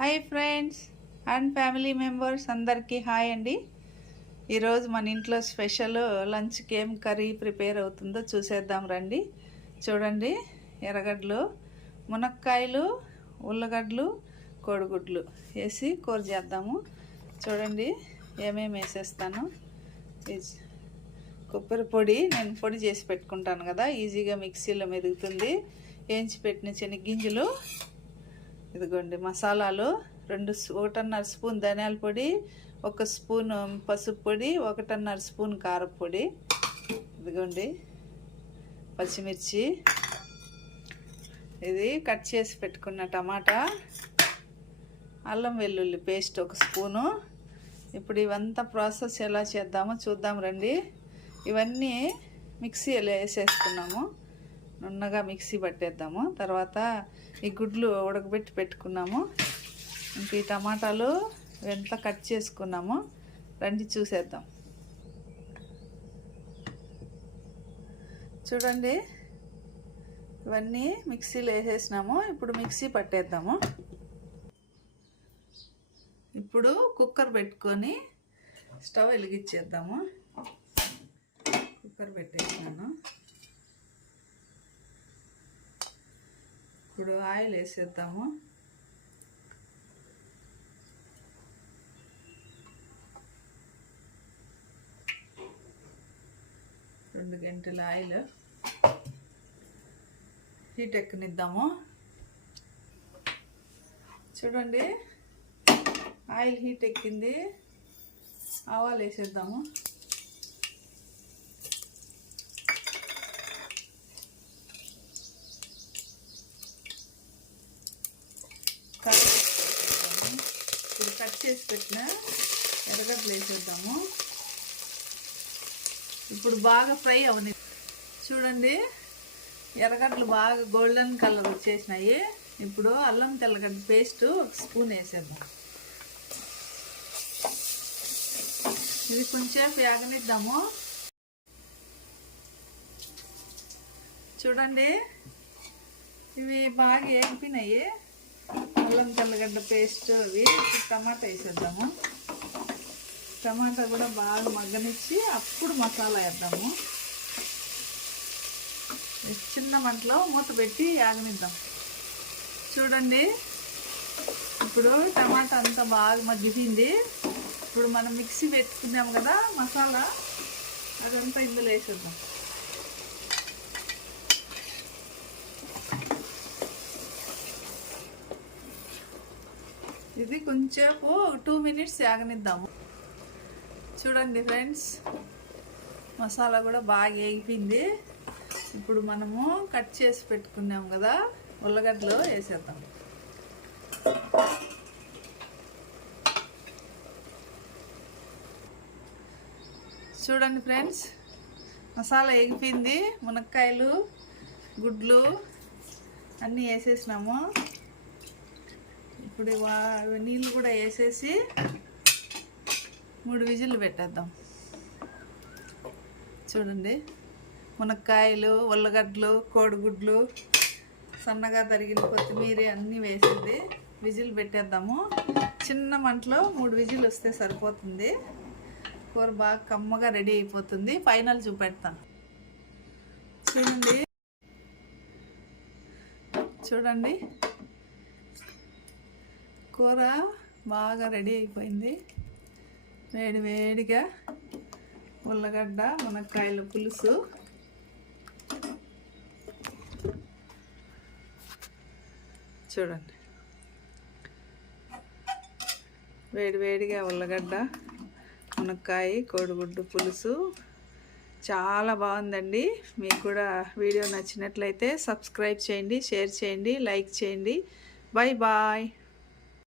Hi friends and family members అందరికీ hi అండి. ఈరోజు మన ఇంట్లో స్పెషల్ లంచ్కి ఏం కర్రీ ప్రిపేర్ అవుతుందో చూసేద్దాం రండి. చూడండి, ఎర్రగడ్డలు, మునక్కాయలు, ఉల్లగడ్డలు, కోడిగుడ్లు వేసి కూర చేద్దాము. చూడండి ఏమేమి వేసేస్తాను. కొబ్బరి పొడి నేను పొడి చేసి పెట్టుకుంటాను కదా, ఈజీగా మిక్సీలో మెదుగుతుంది. వేయించి పెట్టిన శనగ్గింజలు, ఇదిగోండి మసాలాలు, 1.5 స్పూన్ ధనియాల పొడి, 1 స్పూన్ పసుపు పొడి, 1.5 స్పూన్ కారం పొడి, ఇదిగోండి పచ్చిమిర్చి, ఇది కట్ చేసి పెట్టుకున్న టమాటా, అల్లం వెల్లుల్లి పేస్ట్ 1 స్పూను. ఇప్పుడు ఇవంతా ప్రాసెస్ ఎలా చేద్దామో చూద్దాం రండి. ఇవన్నీ మిక్సీలో వేసేసుకున్నాము, నున్నగా మిక్సీ పట్టేద్దాము. తర్వాత ఈ గుడ్లు ఉడకబెట్టి పెట్టుకున్నాము. ఇంక ఈ టమాటాలు ఎంత కట్ చేసుకున్నాము రండి చూసేద్దాం. చూడండి ఇవన్నీ మిక్సీలో వేసేసినాము. ఇప్పుడు మిక్సీ పట్టేద్దాము. ఇప్పుడు కుక్కర్ పెట్టుకొని స్టవ్ వెలిగించేద్దాము. కుక్కర్ పెట్టేసినాను. ఇప్పుడు ఆయిల్ వేసేద్దాము. రెండు గంటల ఆయిల్ హీట్ ఎక్కనిద్దాము. చూడండి ఆయిల్ హీట్ ఎక్కింది. ఆవాలు వేసేద్దాము. ఇప్పుడు కట్ చేసి పెట్టిన ఎర్రగడ్డలు వేసేద్దాము. ఇప్పుడు బాగా ఫ్రై అవని. చూడండి ఎర్రగడ్డలు బాగా గోల్డెన్ కలర్ వచ్చేసినాయి. ఇప్పుడు అల్లం తెల్లగడ్డ పేస్ట్ 1 స్పూన్ వేసేద్దాం. ఇది కొంచెం వేగనిద్దాము. చూడండి ఇవి బాగా వేగిపోయినాయి. అల్లం తెల్లగడ్డ పేస్ట్ అవి. టమాటా వేసేద్దాము. టమాటా కూడా బాగా మగ్గనిచ్చి అప్పుడు మసాలా వేద్దాము. చిన్న మంటలో మూత పెట్టి ఆగనిద్దాం. చూడండి ఇప్పుడు టమాటా అంతా బాగా మగ్గిపోయింది. ఇప్పుడు మనం మిక్సీ పెట్టుకున్నాము కదా మసాలా, అదంతా ఇందులో వేసేద్దాం. ఇది కొంచెంసేపు 2 మినిట్స్ ఆగనిద్దాము. చూడండి ఫ్రెండ్స్ మసాలా కూడా బాగా వేగిపోయింది. ఇప్పుడు మనము కట్ చేసి పెట్టుకున్నాము కదా ఉల్లగడ్డలు వేసేద్దాం. చూడండి ఫ్రెండ్స్ మసాలా వేగిపోయింది. మునక్కాయలు, గుడ్లు అన్నీ వేసేసినాము. ఇప్పుడు నీళ్ళు కూడా వేసేసి 3 విజిల్లు పెట్టేద్దాం. చూడండి మునక్కాయలు, ఉల్లగడ్డలు, కోడిగుడ్లు, సన్నగా తరిగిన కొత్తిమీర అన్నీ వేసింది. విజిల్ పెట్టేద్దాము. చిన్న మంటలో 3 విజిల్ వస్తే సరిపోతుంది. కూర బాగా కమ్మగా రెడీ అయిపోతుంది. ఫైనల్ చూపెడతాను. చూడండి కూర బాగా రెడీ అయిపోయింది. వేడిగా ఉల్లగడ్డ మునక్కాయల పులుసు. చూడండి వేడిగా ఉల్లగడ్డ, మునక్కాయ, కోడిగుడ్డు పులుసు చాలా బాగుందండి. మీకు కూడా వీడియో నచ్చినట్లయితే సబ్స్క్రైబ్ చేయండి, షేర్ చేయండి, లైక్ చేయండి. Bye bye.